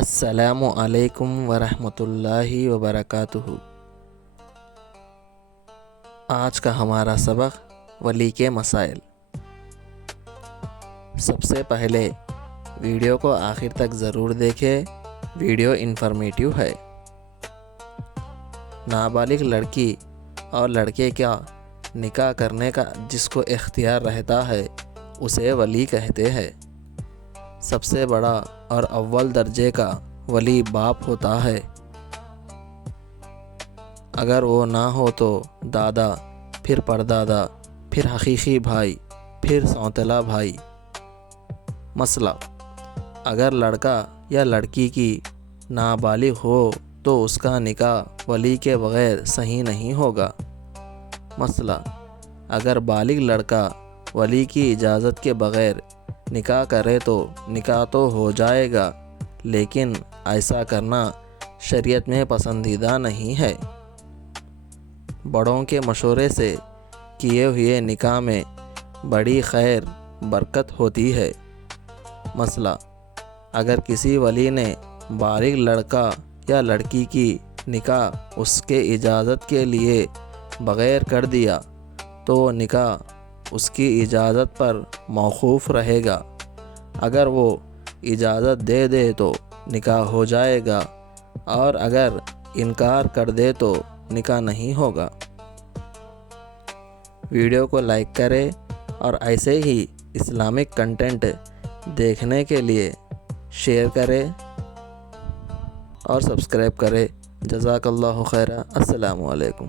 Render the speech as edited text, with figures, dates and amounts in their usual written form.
السلام علیکم ورحمۃ اللہ وبرکاتہ۔ آج کا ہمارا سبق ولی کے مسائل۔ سب سے پہلے ویڈیو کو آخر تک ضرور دیکھیں، ویڈیو انفارمیٹیو ہے۔ نابالغ لڑکی اور لڑکے کا نکاح کرنے کا جس کو اختیار رہتا ہے اسے ولی کہتے ہیں۔ سب سے بڑا اور اول درجے کا ولی باپ ہوتا ہے۔ اگر وہ نہ ہو تو دادا، پھر پردادا، پھر حقیقی بھائی، پھر سوتیلا بھائی۔ مسئلہ: اگر لڑکا یا لڑکی کی نابالغ ہو تو اس کا نکاح ولی کے بغیر صحیح نہیں ہوگا۔ مسئلہ: اگر بالغ لڑکا ولی کی اجازت کے بغیر نکاح کرے تو نکاح تو ہو جائے گا، لیکن ایسا کرنا شریعت میں پسندیدہ نہیں ہے۔ بڑوں کے مشورے سے کیے ہوئے نکاح میں بڑی خیر برکت ہوتی ہے۔ مسئلہ: اگر کسی ولی نے بالغ لڑکا یا لڑکی کی نکاح اس کے اجازت کے لیے بغیر کر دیا تو نکاح اس کی اجازت پر موقوف رہے گا۔ اگر وہ اجازت دے دے تو نکاح ہو جائے گا، اور اگر انکار کر دے تو نکاح نہیں ہوگا۔ ویڈیو کو لائک کریں اور ایسے ہی اسلامک کنٹینٹ دیکھنے کے لیے شیئر کریں اور سبسکرائب کریں۔ جزاک اللہ خیرہ۔ السلام علیکم۔